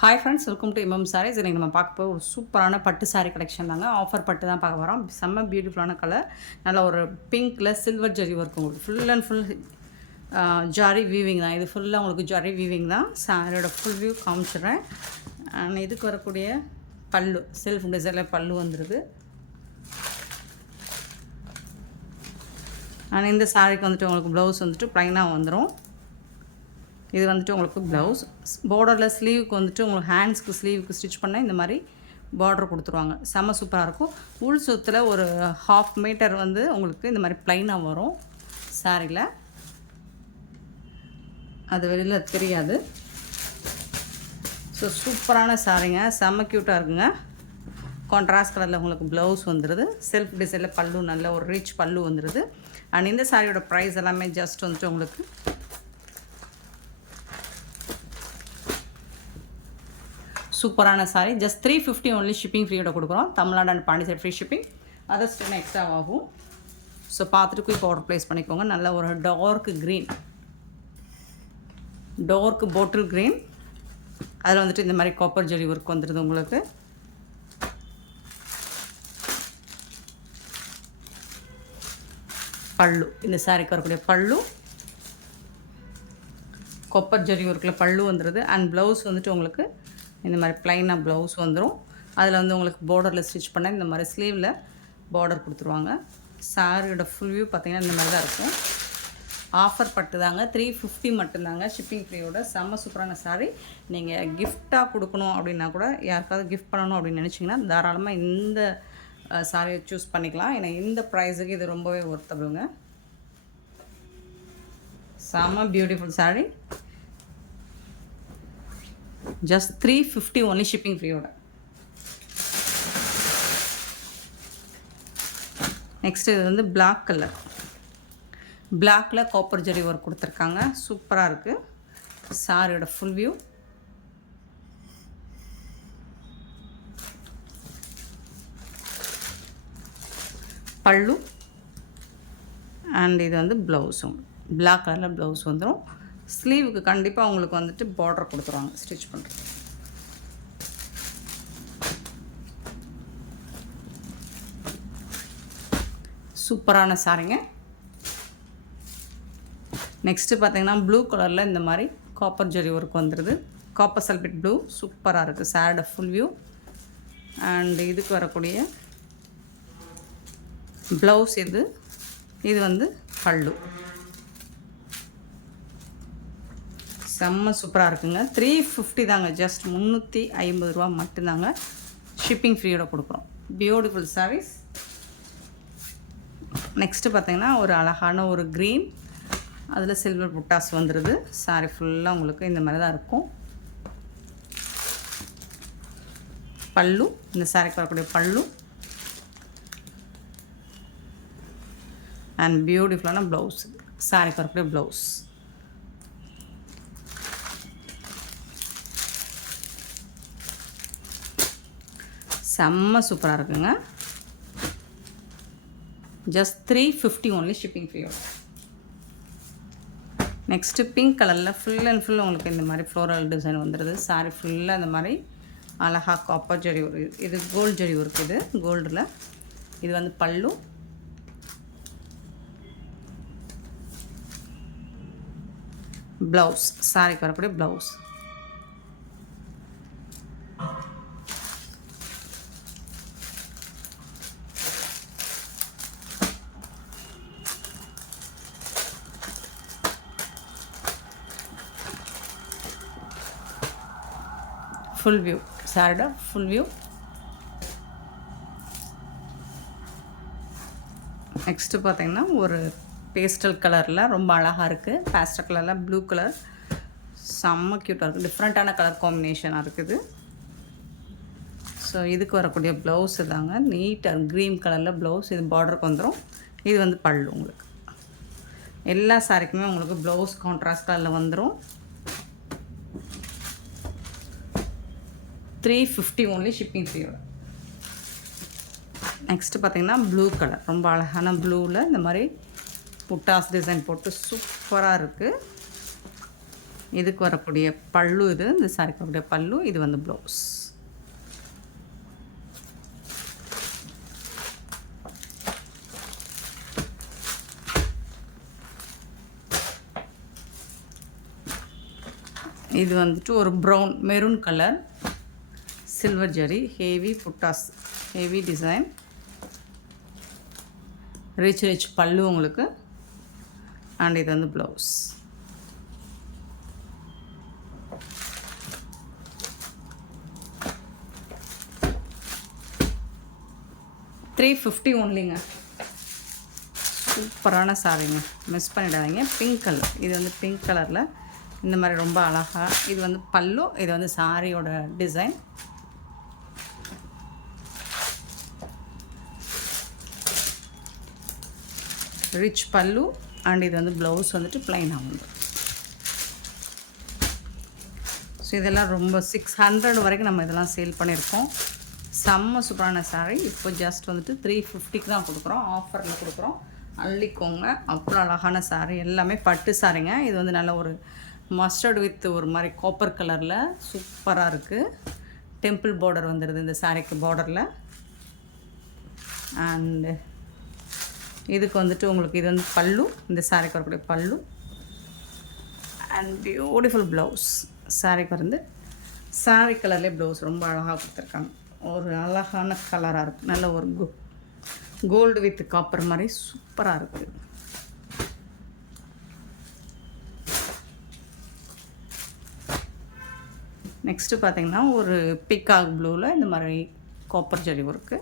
Hi friends, welcome to MM sarees. இன்றைக்கி நம்ம பார்க்க போகிற ஒரு சூப்பரான பட்டு சாரீ கலெக்ஷன் தாங்க. ஆஃபர் பட்டு தான் பார்க்க வரோம். செம்ம பியூட்டிஃபுல்லான கலர், நல்ல ஒரு பிங்க்கில் சில்வர் ஜரி ஒர்க். உங்களுக்கு full and full zari weaving தான். இது ஃபுல்லாக உங்களுக்கு ஜரி வீவிங் தான். சாரியோட ஃபுல் வியூ காமிச்சிடுறேன். அண்ட் இதுக்கு வரக்கூடிய பல்லு செல்ஃப் டிசைனில் பல்லு வந்துடுது. அண்ட் இந்த சாரீக்கு வந்துட்டு உங்களுக்கு ப்ளவுஸ் வந்துட்டு ப்ளைனாக வந்துடும். இது வந்துட்டு உங்களுக்கு ப்ளவுஸ் பார்டரில் ஸ்லீவுக்கு வந்துட்டு உங்களுக்கு ஹேண்ட்ஸ்க்கு ஸ்லீவுக்கு ஸ்டிச் பண்ண இந்த மாதிரி பார்டர் கொடுத்துருவாங்க. செம்ம சூப்பராக இருக்கும். உள் சுத்தில் ஒரு 1/2 மீட்டர் வந்து உங்களுக்கு இந்த மாதிரி ப்ளைனாக வரும் சாரியில். அது வெளியில் தெரியாது. ஸோ சூப்பரான சாரீங்க, செம்ம க்யூட்டாக இருக்குங்க. கான்ட்ராஸ்ட் கலரில் உங்களுக்கு ப்ளவுஸ் வந்துடுது. செல்ஃப் டிசைனில் பல்லு, நல்ல ஒரு ரிச் பல்லு வந்துடுது. அண்ட் இந்த சாரியோட ப்ரைஸ் எல்லாமே ஜஸ்ட் வந்துட்டு உங்களுக்கு சூப்பரான சாரி. Just 350 only. ஷிப்பிங் ஃப்ரீயோட கொடுக்குறோம். Tamil Nadu and Pondicherry free shipping. Others 10 extra ஆகும். ஸோ பார்த்துட்டு குயிக் ஆர்டர் ப்ளேஸ் பண்ணிக்கோங்க. நல்ல ஒரு dark green, dark bottle green. அதில் வந்துட்டு இந்த மாதிரி காப்பர் ஜெரி ஒர்க் வந்துடுது உங்களுக்கு. பல்லு, இந்த சாரிக்கு வரக்கூடிய பல்லு காப்பர் ஜெரி ஒர்க்கில் பல்லு வந்துடுது. அண்ட் ப்ளவுஸ் வந்துட்டு உங்களுக்கு இந்த மாதிரி ப்ளைனாக ப்ளவுஸ் வந்துடும். அதில் வந்து உங்களுக்கு பார்டரில் ஸ்டிச் பண்ண இந்த மாதிரி ஸ்லீவில் பார்டர் கொடுத்துருவாங்க. சாரியோட ஃபுல் வியூ பார்த்திங்கன்னா இந்த மாதிரி தான் இருக்கும். ஆஃபர் பட்டு தாங்க. 350 மட்டும்தாங்க ஷிப்பிங் ஃப்ரீயோட. செம்ம சூப்பரான சாரி. நீங்கள் கிஃப்டாக கொடுக்கணும் அப்படின்னா கூட, யாருக்காவது கிஃப்ட் பண்ணணும் அப்படின்னு நினச்சிங்கன்னா தாராளமாக இந்த சாரியை சூஸ் பண்ணிக்கலாம். ஏன்னா இந்த ப்ரைஸுக்கு இது ரொம்பவே ஒர்த்தபிளுங்க. செம்ம beautiful sari. Just 350 only. Shipping ஃப்ரீயோட. நெக்ஸ்ட் இது வந்து பிளாக் கலர். பிளாக்கில் காப்பர் ஜெரி ஒர்க் கொடுத்துருக்காங்க. சூப்பராக இருக்குது. சாரியோட ஃபுல் வியூ. பல்லு அண்ட் இது வந்து ப்ளவுஸும் பிளாக் கலரில் ப்ளவுஸ் வந்துடும். ஸ்லீவுக்கு கண்டிப்பாக உங்களுக்கு வந்துட்டு பார்டர் கொடுத்துருவாங்க ஸ்டிச் பண்ணுறது. சூப்பரான சாரிங்க. நெக்ஸ்ட்டு பார்த்தீங்கன்னா ப்ளூ கலரில் இந்த மாதிரி காப்பர் ஜெரி ஒர்க் வந்துடுது. காப்பர் சல்பேட் ப்ளூ சூப்பராக இருக்குது. சாரியோட ஃபுல் வியூ. அண்ட் இதுக்கு வரக்கூடிய ப்ளவுஸ் இது வந்து பல்லு. செம்ம சூப்பராக இருக்குங்க. 350 தாங்க. ஜஸ்ட் 350 ரூபா மட்டும்தாங்க. ஷிப்பிங் ஃப்ரீயோட கொடுக்குறோம். பியூட்டிஃபுல் சாரீஸ். நெக்ஸ்ட்டு பார்த்தீங்கன்னா ஒரு அழகான ஒரு க்ரீன், அதில் சில்வர் புட்டாஸ் வந்துடுது. சாரி ஃபுல்லாக உங்களுக்கு இந்த மாதிரி தான் இருக்கும். பல்லு, இந்த சாரிக்கு வரக்கூடிய பல்லு. அண்ட் பியூட்டிஃபுல்லான ப்ளவுஸ். சாரிக்கு வரக்கூடிய ப்ளவுஸ். செம்ம சூப்பராக இருக்குங்க. Just 350 only. ஷிப்பிங் ஃப்ரீயோட. நெக்ஸ்ட்டு பிங்க் கலரில் ஃபுல் அண்ட் ஃபுல் உங்களுக்கு இந்த மாதிரி ஃப்ளோரல் டிசைன் வந்துடுது. சாரி ஃபுல்லாக இந்த மாதிரி அழகாக காப்பர் ஜெரி ஒரு, இது கோல்டு ஜெரி ஒர்க். இது கோல்டில். இது வந்து பல்லு. ப்ளவுஸ், சாரிக்கு வரக்கூடிய ப்ளவுஸ். Full view. சாரியோட ஃபுல் வியூ. நெக்ஸ்ட்டு பார்த்தீங்கன்னா ஒரு பேஸ்டல் கலரில் ரொம்ப அழகாக இருக்குது. பேஸ்டல் கலரில் ப்ளூ கலர் செம்ம க்யூட்டாக இருக்குது. டிஃப்ரெண்ட்டான கலர் காம்பினேஷனாக இருக்குது. ஸோ இதுக்கு வரக்கூடிய ப்ளவுஸ் தாங்க. நீட்டாக க்ரீன் கலரில் ப்ளவுஸ். இது பார்டருக்கு வந்துடும். இது வந்து பல்லு. உங்களுக்கு எல்லா சாரிக்குமே உங்களுக்கு ப்ளவுஸ் கான்ட்ராஸ்ட் கலரில் வந்துடும். 350 ஒன்லி. ஷிப்பிங் ஃப்ரீயோட. நெக்ஸ்ட்டு பார்த்திங்கன்னா ப்ளூ கலர். ரொம்ப அழகான ப்ளூவில் இந்த மாதிரி புட்டாஸ் டிசைன் போட்டு சூப்பராக இருக்குது. இதுக்கு வரக்கூடிய பல்லு இது. இந்த சாரிக்கு வரக்கூடிய பல்லு. இது வந்து ப்ளவுஸ். இது வந்துட்டு ஒரு brown maroon colour silver zari heavy புட்டாஸ் ஹேவி டிசைன் ரிச் பல்லு உங்களுக்கு. அண்ட் இது வந்து ப்ளவுஸ். $350 ஒன்லிங்க. சூப்பரான சாரிங்க, மிஸ் பண்ணிடாதீங்க. பிங்க் கலர், இது வந்து பிங்க் கலரில் இந்த மாதிரி ரொம்ப அழகாக. இது வந்து பல்லு, இது வந்து சாரியோட டிசைன். ரிச் பல்லு அண்ட் இது வந்து ப்ளவுஸ் வந்துட்டு ப்ளைனாக வந்து. ஸோ இதெல்லாம் ரொம்ப 600 வரைக்கும் நம்ம இதெல்லாம் சேல் பண்ணியிருக்கோம். செம்ம சூப்பரான சாரீ. இப்போ ஜஸ்ட் வந்துட்டு 350க்கு தான் கொடுக்குறோம், ஆஃபரில் கொடுக்குறோம். அள்ளிக்கோங்க. அவ்வளோ அழகான சாரீ, எல்லாமே பட்டு சாரிங்க. இது வந்து நல்ல ஒரு மஸ்டர்ட் வித் ஒரு மாதிரி காப்பர் கலரில் சூப்பராக இருக்குது. டெம்பிள் பார்டர் வந்துடுது இந்த சாரீக்கு பார்டரில். அண்டு இதுக்கு வந்துட்டு உங்களுக்கு இது வந்து பல்லு, இந்த சாரீக்கு வரக்கூடிய பல்லு. And beautiful blouse. சாரீக்கு வந்து சாரீ கலர்லேயே ப்ளவுஸ் ரொம்ப அழகாக கொடுத்துருக்காங்க. ஒரு அழகான கலராக இருக்குது. நல்ல ஒரு கோல்டு வித் காப்பர் மாதிரி சூப்பராக இருக்குது. நெக்ஸ்ட்டு பார்த்திங்கன்னா ஒரு பிகாக் ப்ளூவில் இந்த மாதிரி காப்பர் ஜரி ஒர்க்கு.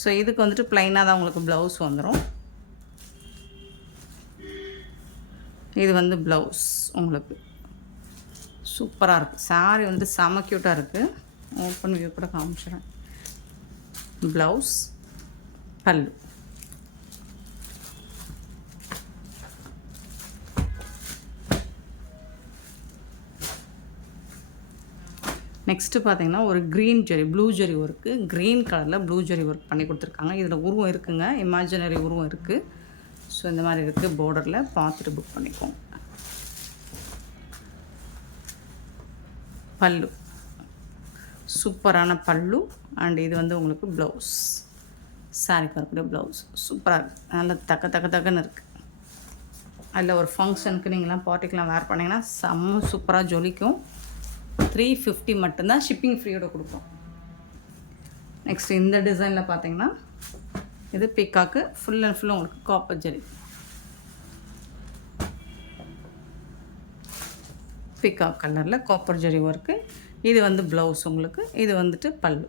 ஸோ இதுக்கு வந்துட்டு ப்ளைனாக தான் உங்களுக்கு ப்ளவுஸ் வந்துடும். இது வந்து ப்ளவுஸ் உங்களுக்கு சூப்பராக இருக்குது. சாரீ வந்துட்டு செம க்யூட்டாக இருக்குது. ஓப்பன் வியூ கூட காமிச்சிடுறேன். ப்ளவுஸ், பல்லு. நெக்ஸ்ட்டு பார்த்தீங்கன்னா ஒரு க்ரீன் ஜெரி, ப்ளூ ஜெரி ஒர்க்கு. க்ரீன் கலரில் ப்ளூ ஜெரி ஒர்க் பண்ணி கொடுத்துருக்காங்க. இதில் உருவம் இருக்குங்க, இமேஜினரி உருவம் இருக்குது. ஸோ இந்த மாதிரி இருக்குது. பார்டரில் பார்த்துட்டு புக் பண்ணிக்கோங்க. பல்லு சூப்பரான பல்லு. அண்ட் இது வந்து உங்களுக்கு ப்ளவுஸ். சாரிக்கு வரக்கூடிய ப்ளவுஸ் சூப்பராக இருக்குது. நல்லா தக்கன்னு இருக்குது. அதில் ஒரு ஃபங்க்ஷனுக்கு நீங்களாம் பார்ட்டிக்கெலாம் வேர் பண்ணிங்கன்னா செம்ம சூப்பராக ஜொலிக்கும். 350 மட்டும்தான், ஷிப்பிங் ஃப்ரீயோட கொடுப்போம். நெக்ஸ்ட் இந்த டிசைனில் பார்த்தீங்கன்னா இது பிக்காக்கு ஃபுல் அண்ட் ஃபுல் உங்களுக்கு காப்பர் ஜெரி. பிகாக் கலரில் காப்பர் ஜெரி ஒர்க்கு. இது வந்து ப்ளவுஸ் உங்களுக்கு. இது வந்துட்டு பல்லு.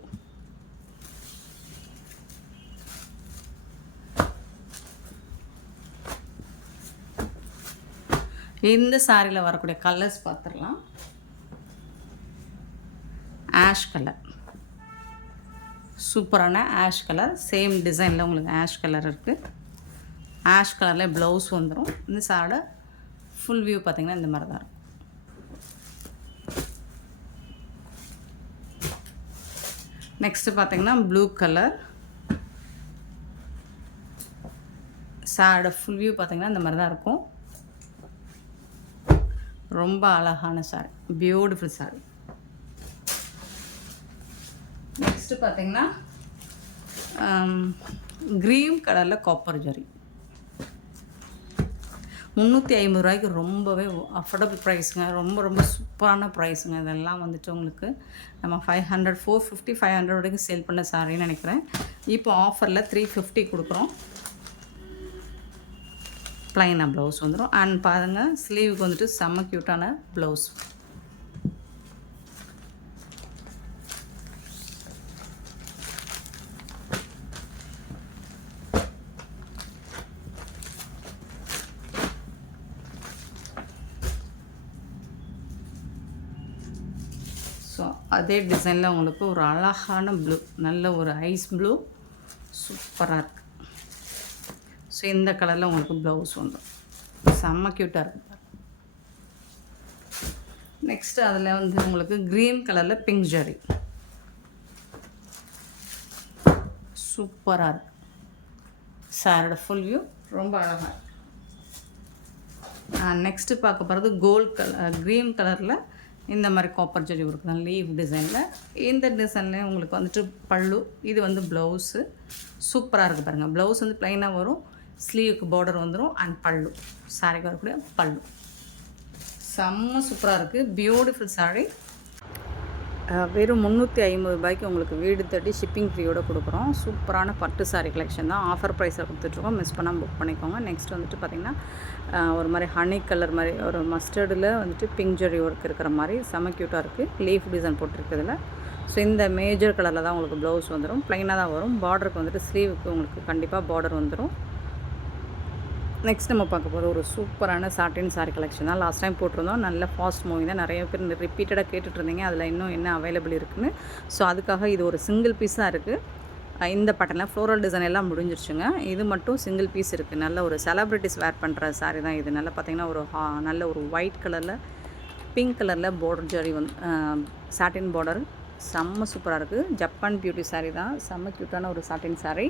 இந்த சாரியில் வரக்கூடிய கலர்ஸ் பார்த்துடலாம். ஆஷ் கலர், சூப்பரான ஆஷ் கலர். சேம் டிசைனில் உங்களுக்கு ஆஷ் கலர் இருக்குது. ஆஷ் கலரில் ப்ளவுஸ் வந்துடும். இந்த சாரோட ஃபுல் வியூ பார்த்திங்கன்னா இந்த மாதிரி தான் இருக்கும். நெக்ஸ்ட்டு பார்த்திங்கன்னா ப்ளூ கலர். சாரோட ஃபுல் வியூ பார்த்திங்கன்னா இந்த மாதிரி தான் இருக்கும். ரொம்ப அழகான சாரி, பியூட்டிஃபுல் சாரி. நெக்ஸ்ட்டு பார்த்திங்கன்னா க்ரீன் கலரில் காப்பர் ஜரி. 350 ரூபாய்க்கு ரொம்பவே அஃபோர்டபுள் ப்ரைஸுங்க. ரொம்ப சூப்பரான ப்ரைஸுங்க. இதெல்லாம் வந்துட்டு உங்களுக்கு நம்ம 500, 450, 500 வரைக்கும் சேல் பண்ண சாரின்னு நினைக்கிறேன். இப்போ ஆஃபரில் 350 கொடுக்குறோம். ப்ளைனாக ப்ளவுஸ் வந்துடும். அண்ட் பாருங்கள், ஸ்லீவுக்கு வந்துட்டு செம்ம க்யூட்டான ப்ளவுஸ். ஸோ அதே டிசைனில் உங்களுக்கு ஒரு அழகான ப்ளூ, நல்ல ஒரு ஐஸ் ப்ளூ சூப்பராக இருக்குது. ஸோ இந்த கலரில் உங்களுக்கு ப்ளவுஸ் வந்துடும். செம்ம க்யூட்டாக இருக்குது. நெக்ஸ்ட்டு அதில் வந்து உங்களுக்கு க்ரீன் கலரில் பிங்க் ஜரி சூப்பராக இருக்குது. சாரோட ஃபுல் வியூ ரொம்ப அழகாக இருக்குது. நெக்ஸ்ட்டு பார்க்க போகிறது கோல்ட் கலர் க்ரீன் கலரில் இந்த மாதிரி காப்பர் ஜரி ஒர்க் தான் லீஃப் டிசைனில். இந்த டிசைனில் உங்களுக்கு வந்துட்டு பல்லு, இது வந்து ப்ளவுஸு. சூப்பராக இருக்குது பாருங்கள். ப்ளவுஸ் வந்து ப்ளைனாக வரும், ஸ்லீவுக்கு பார்டர் வந்துடும், அண்ட் பல்லு சாரிக்கு வரக்கூடிய பல்லு செம்ம சூப்பராக இருக்குது. பியூட்டிஃபுல் சாரீ. வெறும் 350 ரூபாய்க்கு உங்களுக்கு வீடு தட்டி ஷிப்பிங் ஃப்ரீயோட கொடுக்குறோம். சூப்பரான பட்டு சாரீ கலெக்ஷன் தான். ஆஃபர் ப்ரைஸில் கொடுத்துட்ருக்கோம். மிஸ் பண்ணாமல் புக் பண்ணிக்கோங்க. நெக்ஸ்ட் வந்துட்டு பார்த்திங்கன்னா ஒரு மாதிரி ஹனி கலர் மாதிரி ஒரு மஸ்டர்டில் வந்துட்டு பிங்க் ஜரி ஒர்க் இருக்கிற மாதிரி செம க்யூட்டாக இருக்குது. லீஃப் டிசைன் போட்டிருக்குதுல. ஸோ இந்த மேஜர் கலரில் தான் உங்களுக்கு ப்ளவுஸ் வந்துடும். ப்ளைனாக தான் வரும். பார்டருக்கு வந்துட்டு ஸ்லீவுக்கு உங்களுக்கு கண்டிப்பாக பார்டர் வந்துடும். நெக்ஸ்ட் நம்ம பார்க்க போகிற ஒரு சூப்பரான சாட்டின் சாரீ கலெக்ஷன் தான். லாஸ்ட் டைம் போட்டிருந்தோம். நல்ல ஃபாஸ்ட் மூவிங் தான். நிறைய பேர் ரிப்பீட்டடாக கேட்டுட்ருந்தீங்க அதில் இன்னும் என்ன அவைலபிள் இருக்குதுன்னு. ஸோ அதுக்காக இது ஒரு சிங்கிள் பீஸாக இருக்குது. இந்த பேட்டர்னில் ஃப்ளோரல் டிசைன் எல்லாம் முடிஞ்சிருச்சுங்க. இது மட்டும் சிங்கிள் பீஸ் இருக்குது. நல்ல ஒரு செலிப்ரிட்டிஸ் வேர் பண்ணுற சாரீ தான் இது. நல்லா பார்த்திங்கன்னா ஒரு நல்ல ஒரு ஒயிட் கலரில் பிங்க் கலரில் பார்டர் ஜரி வந்து சாட்டின் பார்டர் செம்ம சூப்பராக இருக்குது. ஜப்பான் பியூட்டி சாரீ தான். செம்ம க்யூட்டான ஒரு சாட்டின் சாரீ.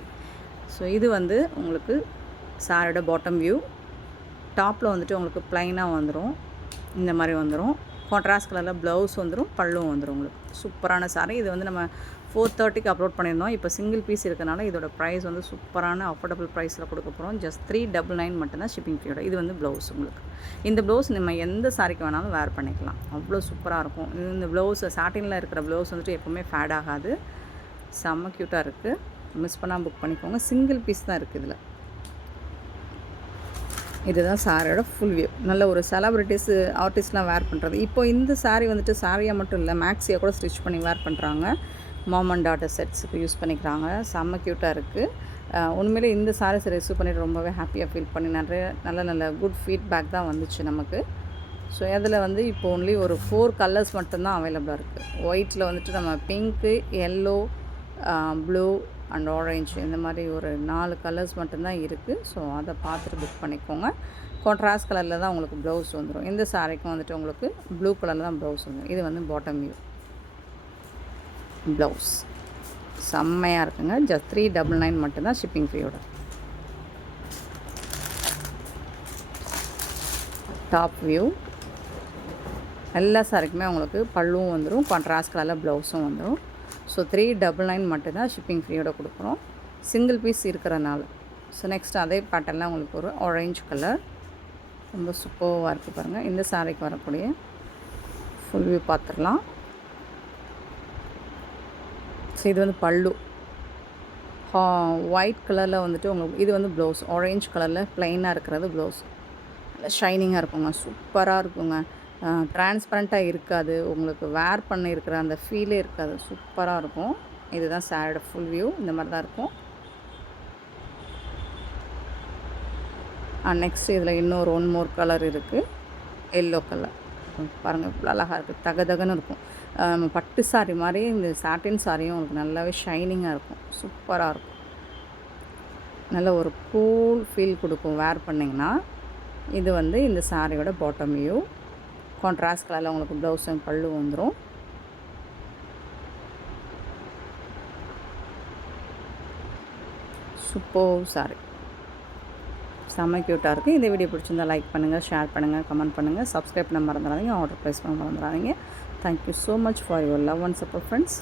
ஸோ இது வந்து உங்களுக்கு சாரியோட பாட்டம் வியூ. டாப்பில் வந்துட்டு உங்களுக்கு ப்ளைனாக வந்துடும். இந்த மாதிரி வந்துடும். கான்ட்ராஸ்ட் கலரில் ப்ளவுஸ் வந்துடும், பல்லும் வந்துடும் உங்களுக்கு. சூப்பரான சாரீ. இது வந்து நம்ம 430க்கு அப்லோட் பண்ணியிருந்தோம். இப்போ சிங்கிள் பீஸ் இருக்கனால இதோட ப்ரைஸ் வந்து சூப்பரான அஃபோர்டபுள் ப்ரைஸில் கொடுக்க போகிறோம். ஜஸ்ட் 399 மட்டும்தான் ஷிப்பிங் ஃப்ரீயோட. இது வந்து ப்ளவுஸ் உங்களுக்கு. இந்த ப்ளவுஸ் நம்ம எந்த சாரிக்கு வேணாலும் வேர் பண்ணிக்கலாம். அவ்வளோ சூப்பராக இருக்கும். இந்த ப்ளவுஸ் சாட்டினில் இருக்கிற ப்ளவுஸ் வந்துட்டு எப்போவுமே ஃபேட் ஆகாது. செம்ம க்யூட்டாக இருக்குது. மிஸ் பண்ணால் புக் பண்ணிக்கோங்க. சிங்கிள் பீஸ் தான் இருக்குது இதில். இதுதான் சாரியோட ஃபுல் வியூ. நல்ல ஒரு செலிப்ரிட்டிஸு ஆர்டிஸ்ட்லாம் வேர் பண்ணுறது. இப்போ இந்த சாரீ வந்துட்டு சாரியாக மட்டும் இல்லை, மேக்ஸியாக கூட ஸ்டிச் பண்ணி வேர் பண்ணுறாங்க. மாம் அண்ட் டாட்டர் செட்ஸுக்கு யூஸ் பண்ணிக்கிறாங்க. செம்ம க்யூட்டாக இருக்குது. உண்மையிலே இந்த சாரீஸ் ரிசீவ் பண்ணிட்டு ரொம்பவே ஹாப்பியாக ஃபீல் பண்ணி நிறைய நல்ல குட் ஃபீட்பேக் தான் வந்துச்சு நமக்கு. ஸோ அதில் வந்து இப்போ ஒன்லி ஒரு 4 கலர்ஸ் மட்டும்தான் அவைலபிளாக இருக்குது. ஒயிட்டில் வந்துட்டு நம்ம pink, yellow, blue and orange இந்த மாதிரி ஒரு 4 கலர்ஸ் மட்டும்தான் இருக்குது. ஸோ அதை பார்த்துட்டு புக் பண்ணிக்கோங்க. கான்ட்ராஸ்ட் கலரில் தான் உங்களுக்கு ப்ளவுஸ் வந்துடும். இந்த சாரீக்கும் வந்துட்டு உங்களுக்கு ப்ளூ கலரில் தான் ப்ளவுஸ் வந்துடும். இது வந்து பாட்டம் வியூ ப்ளவுஸ். செம்மையாக இருக்குங்க. ஜஸ்ட் 399 மட்டும்தான் ஷிப்பிங் ஃப்ரீயோட. Top view. எல்லா சாரிக்குமே உங்களுக்கு பல்லுவும் வந்துடும், கான்ட்ராஸ்ட் கலரில் ப்ளவுஸும் வந்துடும். ஸோ 399 மட்டும்தான் ஷிப்பிங் ஃப்ரீயோட கொடுக்குறோம், சிங்கிள் பீஸ் இருக்கிறனால. ஸோ நெக்ஸ்ட் அதே பேட்டர்னில் உங்களுக்கு ஒரு ஆரஞ்சு கலர் ரொம்ப சூப்பராக இருக்குது பாருங்கள். இந்த சாரிக்கு வரக்கூடிய ஃபுல் வியூ பார்த்துடலாம். ஸோ இது வந்து பல்லு ஒயிட் கலரில் வந்துட்டு உங்களுக்கு இது வந்து ப்ளவுஸ் ஆரஞ்சு கலரில் ப்ளைனாக இருக்கிறது ப்ளவுஸ். நல்லா ஷைனிங்காக இருக்குங்க, சூப்பராக இருக்குங்க. டிரான்ஸ்பரண்ட்டாக இருக்காது, உங்களுக்கு வேர் பண்ண இருக்கிற அந்த ஃபீலே இருக்காது, சூப்பராக இருக்கும். இதுதான் சாரியோட ஃபுல் வியூ. இந்த மாதிரி தான் இருக்கும். நெக்ஸ்ட் இதில் இன்னொரு 1 மோர் கலர் இருக்குது, எல்லோ கலர். பாருங்கள் இவ்வளோ அழகாக இருக்குது, தகதகன்னு இருக்கும். பட்டு சாரி மாதிரி இந்த சாட்டின் சாரியும் உங்களுக்கு நல்லாவே ஷைனிங்காக இருக்கும், சூப்பராக இருக்கும். நல்ல ஒரு கூல் ஃபீல் கொடுக்கும் வேர் பண்ணிங்கன்னா. இது வந்து இந்த சாரியோட பாட்டம் வியூ. கான்ட்ராஸ்ட் கலரில் உங்களுக்கு ப்ளவுஸ் அண்ட் பல்லு வந்துடும். சூப்பர் சாரி, செம்ம க்யூட்டாக இருக்குது. இந்த வீடியோ பிடிச்சிருந்தா லைக் பண்ணுங்கள், ஷேர் பண்ணுங்கள், கமெண்ட் பண்ணுங்கள், சப்ஸ்கிரைப் பண்ண மறந்துடாதீங்க, ஆர்டர் ப்ளேஸ் பண்ண மறந்துடாதீங்க. Thank you so much for your love and support friends.